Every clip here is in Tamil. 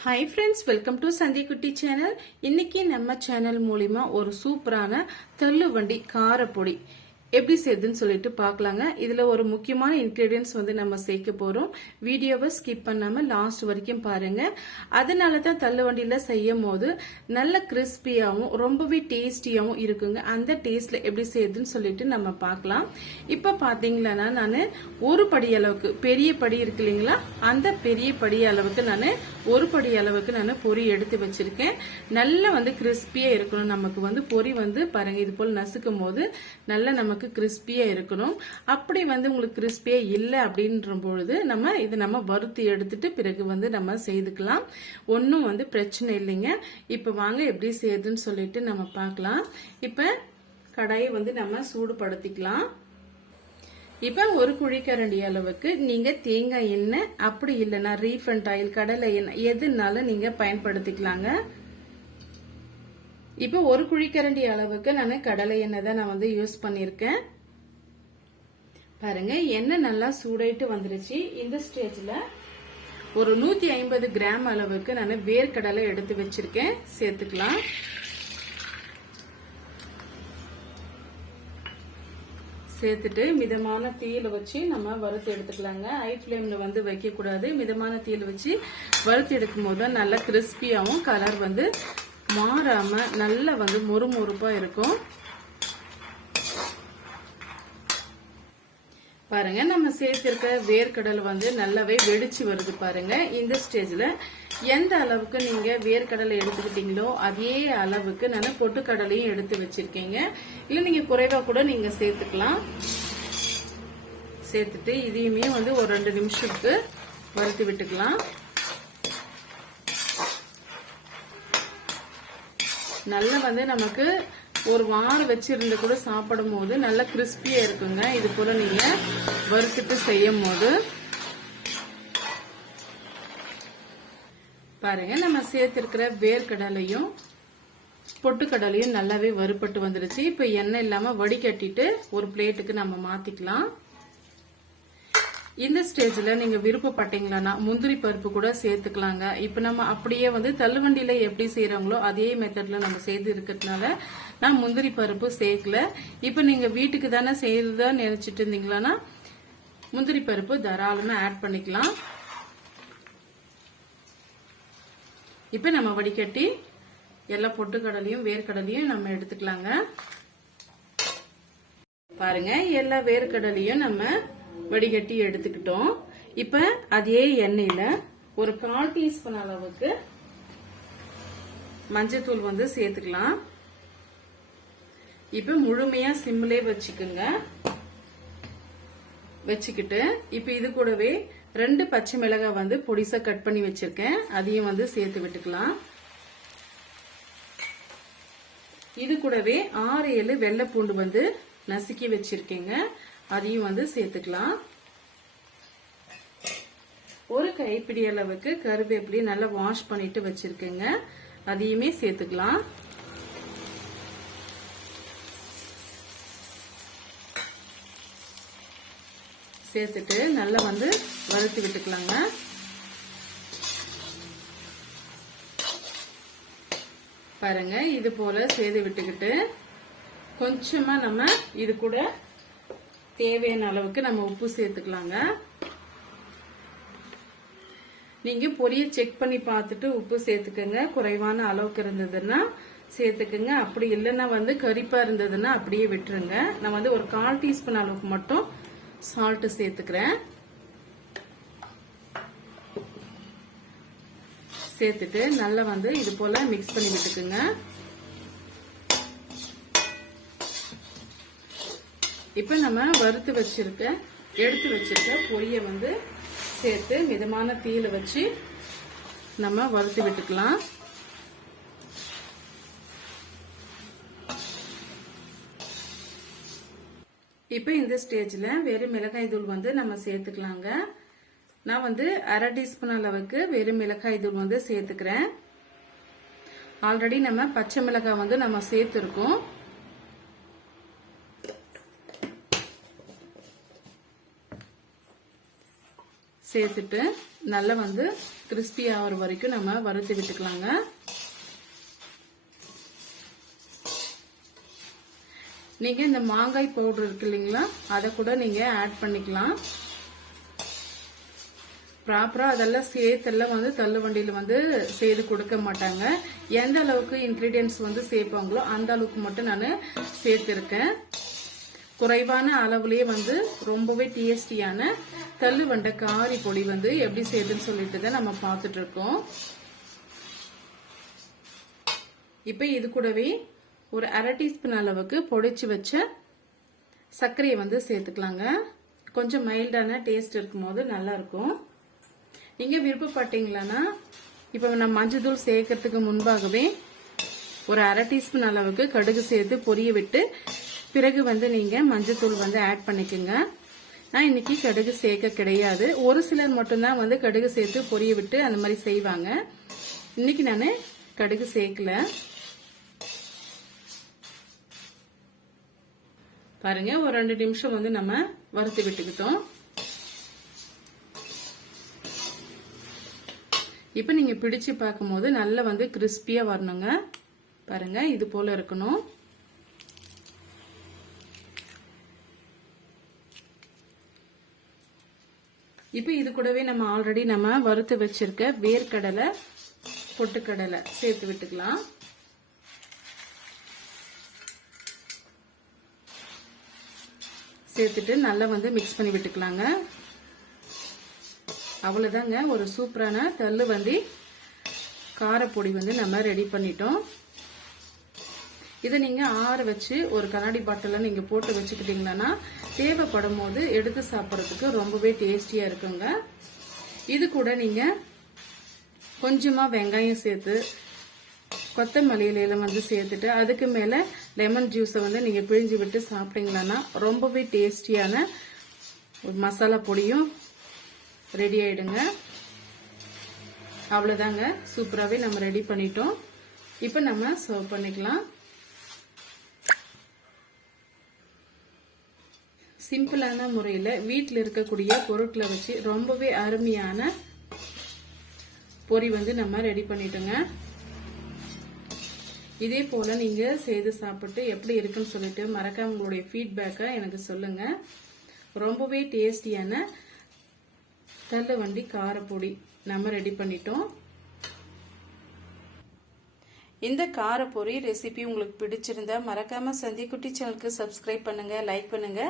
ஹாய் ஃப்ரெண்ட்ஸ் வெல்கம் டு சந்தி குட்டி சேனல் இன்னைக்கு நம்ம சேனல் மூலிமா ஒரு சூப்பரான தள்ளுவண்டி காரப்பொடி எப்படி செய்யுதுன்னு சொல்லிட்டு பார்க்கலாங்க. இதுல ஒரு முக்கியமான இன்கிரீடியன்ஸ் வந்து நம்ம சேர்க்க போறோம். வீடியோவை ஸ்கிப் பண்ணாம லாஸ்ட் வரைக்கும் பாருங்க. அதனால தான் தள்ளுவண்டியில் செய்யும் போது நல்ல கிறிஸ்பியாகவும் ரொம்பவே டேஸ்டியாகவும் இருக்குங்க. அந்த டேஸ்ட்ல எப்படி செய்யுதுன்னு சொல்லிட்டு நம்ம பார்க்கலாம். இப்ப பாத்தீங்களா நான் ஒரு படி அளவுக்கு பெரிய படி இருக்கு இல்லைங்களா? அந்த பெரிய படி அளவுக்கு நான் ஒரு படி அளவுக்கு நான் பொரி எடுத்து வச்சிருக்கேன். நல்லா வந்து கிறிஸ்பியா இருக்கணும். நமக்கு வந்து பொரி வந்து பாருங்க இது போல் நசுக்கும் போது நல்லா நமக்கு கிறிஸ்பியா இருக்கணும். அப்படி வந்து உங்களுக்கு கிறிஸ்பியாக இல்லை அப்படின்ற பொழுது நம்ம இது நம்ம வறுத்து எடுத்துட்டு பிறகு வந்து நம்ம செய்துக்கலாம். ஒன்றும் வந்து பிரச்சனை இல்லைங்க. இப்போ வாங்க எப்படி செய்யுதுன்னு சொல்லிட்டு நம்ம பார்க்கலாம். இப்போ கடாயை வந்து நம்ம சூடுபடுத்திக்கலாம். இப்போ ஒரு குழிக்கரண்டி அளவுக்கு நீங்கள் தேங்காய் எண்ணெய் அப்படி இல்லைன்னா ரீஃபண்ட் ஆயில் கடலை எண்ணெய் எதுனாலும் நீங்கள் பயன்படுத்திக்கலாங்க. இப்போ ஒரு குழிக்கரண்டி அளவுக்கு நான் கடலை எண்ணெய் தான் நான் வந்து யூஸ் பண்ணியிருக்கேன். பாருங்க எண்ணெய் நல்லா சூடாயிட்டு வந்துருச்சு. இந்த ஸ்டேஜில் ஒரு நூத்தி ஐம்பது கிராம் அளவுக்கு நான் வேர்க்கடலை எடுத்து வச்சிருக்கேன். சேர்த்துக்கலாம். சேர்த்துட்டு மிதமான தீயில வச்சு நம்ம வறுத்து எடுத்துக்கலாங்க. ஹை ஃப்ளேம்ல வந்து வைக்க கூடாது மிதமான தீயில வச்சு வறுத்து எடுக்கும் போது தான் நல்லா கிறிஸ்பியாகவும் கலர் வந்து மாறாம நல்லா வந்து மொறுமொறுப்பாக இருக்கும். பாருங்க நம்ம சேர்த்திருக்க வேர்க்கடலை வந்து நல்லாவே வெடிச்சு வருது பாருங்க. இந்த ஸ்டேஜ்ல எந்த அளவுக்கு நீங்க வேர்க்கடலை எடுத்துக்கிட்டீங்களோ அதே அளவுக்கு நான் பொட்டுக்கடலையும் எடுத்து வச்சிருக்கீங்க. இல்ல நீங்க குறைவா கூட நீங்க சேர்த்துக்கலாம். சேர்த்துட்டு இதையுமே வந்து ஒரு ரெண்டு நிமிஷத்துக்கு வறுத்து விட்டுக்கலாம். நல்லா வந்து நமக்கு ஒரு வாரம் வச்சிருந்து கூட சாப்பிடும் போது நல்லா கிறிஸ்பியா இருக்குங்க. இது போல நீங்க வறுத்துட்டு செய்யும் போது பாருங்க நம்ம சேர்த்திருக்கிற வேர்க்கடலையும் பொட்டுக்கடலையும் நல்லாவே வறுபட்டு வந்துருச்சு. இப்ப எண்ணெய் இல்லாம வடிகட்டிட்டு ஒரு பிளேட்டுக்கு நம்ம மாத்திக்கலாம். இந்த ஸ்டேஜில் நீங்கள் விருப்பப்பட்டீங்களன்னா முந்திரி பருப்பு கூட சேர்த்துக்கலாங்க. இப்போ நம்ம அப்படியே வந்து தள்ளுவண்டியில் எப்படி செய்கிறாங்களோ அதே மெத்தடில் நம்ம செய்து இருக்கிறதுனால நான் முந்திரி பருப்பு சேர்க்கல. இப்போ நீங்கள் வீட்டுக்கு தானே செய்யறதா நினைச்சிட்டு இருந்தீங்களான்னா முந்திரி பருப்பு தாராளமாக ஆட் பண்ணிக்கலாம். இப்போ நம்ம வடிகட்டி எல்லா பொட்டுக்கடலையும் வேர்க்கடலையும் நம்ம எடுத்துக்கலாங்க. பாருங்க எல்லா வேர்க்கடலையும் நம்ம வடிகட்டி எடுத்துக்கிட்டோம். இப்ப அதே எண்ணெயில ஒரு கால் டீஸ்பூன் அளவுக்கு மஞ்சத்தூள் வந்து சேர்த்துக்கலாம். இப்ப முழுமையா சிம்லே வச்சுக்குங்க. வச்சுக்கிட்டு இப்ப இது கூடவே ரெண்டு பச்சை மிளகாய் வந்து பொடிசா கட் பண்ணி வச்சிருக்கேன். அதையும் வந்து சேர்த்து விட்டுக்கலாம். இது கூடவே ஆறு ஏழு வெள்ளை பூண்டு வந்து நசுக்கி வச்சிருக்கேங்க. அதையும் வந்து சேர்த்துக்கலாம். ஒரு கைப்பிடி அளவுக்கு கருவேப்பிலையை நல்லா வாஷ் பண்ணிட்டு வச்சிருக்கேங்க. அதையுமே சேர்த்துக்கலாம். சேர்த்துட்டு நல்லா வந்து வறுத்து விட்டுக்கலாங்க. பாருங்க இது போல சேர்த்து விட்டுக்கிட்டு கொஞ்சமா நம்ம இது கூட தேவையான அளவுக்கு நம்ம உப்பு சேர்த்துக்கலாங்க. நீங்க பொரிய செக் பண்ணி பார்த்துட்டு உப்பு சேர்த்துக்கங்க. குறைவான அளவுக்கு இருந்ததுன்னா சேர்த்துக்குங்க. அப்படி இல்லைன்னா வந்து கரிப்பா இருந்ததுன்னா அப்படியே விட்டுருங்க. நான் வந்து ஒரு கால் டீஸ்பூன் அளவுக்கு மட்டும் சால்ட் சேர்த்துக்கிறேன். சேர்த்துட்டு நல்லா வந்து இது போல மிக்ஸ் பண்ணி விட்டுக்குங்க. இப்ப நம்ம வறுத்து வச்சிருக்க எடுத்து வச்சிருக்க பொரிய வந்து சேர்த்து மிதமான தீயில வச்சு நம்ம வறுத்து விட்டுக்கலாம். இப்ப இந்த ஸ்டேஜ்ல வெறும் மிளகாய் தூள் வந்து நம்ம சேர்த்துக்கலாங்க. நான் வந்து அரை டீஸ்பூன் அளவுக்கு வெறும் மிளகாய் தூள் வந்து சேர்த்துக்கிறேன். ஆல்ரெடி நம்ம பச்சை மிளகாய் வந்து நம்ம சேர்த்துருக்கோம். சேர்த்துட்டு நல்லா வந்து கிறிஸ்பி ஆகிற வரைக்கும் நம்ம வறுத்து விட்டுக்கலாங்க. நீங்கள் இந்த மாங்காய் பவுடர் இருக்கு இல்லைங்களா அதை கூட நீங்கள் ஆட் பண்ணிக்கலாம். ப்ராப்பராக அதெல்லாம் சேர்த்தெல்லாம் வந்து தள்ளு வண்டியில் வந்து செய்து கொடுக்க மாட்டாங்க. எந்த அளவுக்கு இன்க்ரீடியன்ஸ் வந்து சேர்ப்பாங்களோ அந்த அளவுக்கு மட்டும் நான் சேர்த்துருக்கேன். குறைவான அளவுலயே வந்து ரொம்பவே டேஸ்டியான தள்ளு வண்டை காரி பொடி வந்து எப்படி செய்யுதுன்னு சொல்லிட்டு தான் நம்ம பார்த்துட்டு இருக்கோம் இப்போ இது கூடவே ஒரு அரை டீஸ்பூன் அளவுக்கு பொடிச்சு வச்ச சர்க்கரையை வந்து சேர்த்துக்கலாங்க. கொஞ்சம் மைல்டான டேஸ்ட் இருக்கும்போது நல்லா இருக்கும் நீங்க விருப்பப்பட்டீங்களான்னா இப்போ நம்ம மஞ்சள் தூள் சேர்க்கறதுக்கு முன்பாகவே ஒரு அரை டீஸ்பூன் அளவுக்கு கடுகு சேர்த்து பொரிய விட்டு பிறகு வந்து நீங்க மஞ்சத்தூள் வந்து ஆட் பண்ணிக்கோங்க. நான் இன்னைக்கு கடுகு சேர்க்க கிடையாது. ஒரு சிலர் மட்டும்தான் வந்து கடுகு சேர்த்து பொரிய விட்டு அந்த மாதிரி செய்வாங்க. இன்னைக்கு நான் கடுகு சேர்க்கல. பாருங்க ஒரு ரெண்டு நிமிஷம் வந்து நம்ம வறுத்து விட்டுக்கிட்டோம். இப்போ நீங்க பிடிச்சு பார்க்கும்போது நல்லா வந்து கிறிஸ்பியா வரணுங்க. பாருங்க இது போல இருக்கணும். இப்போ இது கூடவே நம்ம ஆல்ரெடி நம்ம வறுத்து வச்சிருக்க வேர்க்கடலை பொட்டுக்கடலை சேர்த்து விட்டுக்கலாம். சேர்த்துட்டு நல்லா வந்து மிக்ஸ் பண்ணி விட்டுக்கலாங்க. அவ்வளோதாங்க ஒரு சூப்பரான தள்ளு வண்டி. காரப்பொடி வந்து நம்ம ரெடி பண்ணிட்டோம். இதை நீங்கள் ஆற வச்சு ஒரு கண்ணாடி பாட்டிலில் நீங்கள் போட்டு வச்சுக்கிட்டீங்கன்னா தேவைப்படும் போது எடுத்து சாப்பிட்றதுக்கு ரொம்பவே டேஸ்டியாக இருக்குங்க. இது கூட நீங்கள் கொஞ்சமாக வெங்காயம் சேர்த்து கொத்தமல்லி இலையில வந்து சேர்த்துட்டு அதுக்கு மேலே லெமன் ஜூஸை வந்து நீங்கள் பிழிஞ்சு விட்டு சாப்பிட்டீங்கன்னா ரொம்பவே டேஸ்டியான ஒரு மசாலா பொடியும் ரெடி ஆயிடுங்க. அவ்வளோதாங்க சூப்பராகவே நம்ம ரெடி பண்ணிட்டோம். இப்போ நம்ம சர்வ் பண்ணிக்கலாம். சிம்பிளான முறையில் வீட்டில் இருக்கக்கூடிய பொருட்களை வச்சு ரொம்பவே அருமையான பொரி வந்து நம்ம ரெடி பண்ணிட்டோங்க. இதே போல் நீங்கள் செய்து சாப்பிட்டு எப்படி இருக்குன்னு சொல்லிட்டு மறக்காம உங்களுடைய ஃபீட்பேக்கை எனக்கு சொல்லுங்கள் ரொம்பவே டேஸ்டியான தள்ளு வண்டி காரப்பொடி நம்ம ரெடி பண்ணிட்டோம். இந்த காரப்பொரி ரெசிபி உங்களுக்கு பிடிச்சிருந்தா மறக்காம சந்திக்குட்டி சேனலுக்கு சப்ஸ்கிரைப் பண்ணுங்க லைக் பண்ணுங்க.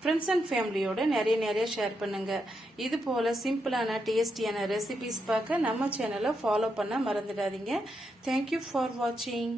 ஃப்ரெண்ட்ஸ் அண்ட் ஃபேமிலியோட நிறைய நிறைய ஷேர் பண்ணுங்க. இது போல சிம்பிளான டேஸ்டியான ரெசிபிஸ் பார்க்க நம்ம சேனலை ஃபாலோ பண்ண மறந்துடாதீங்க. தேங்க்யூ ஃபார் வாட்சிங்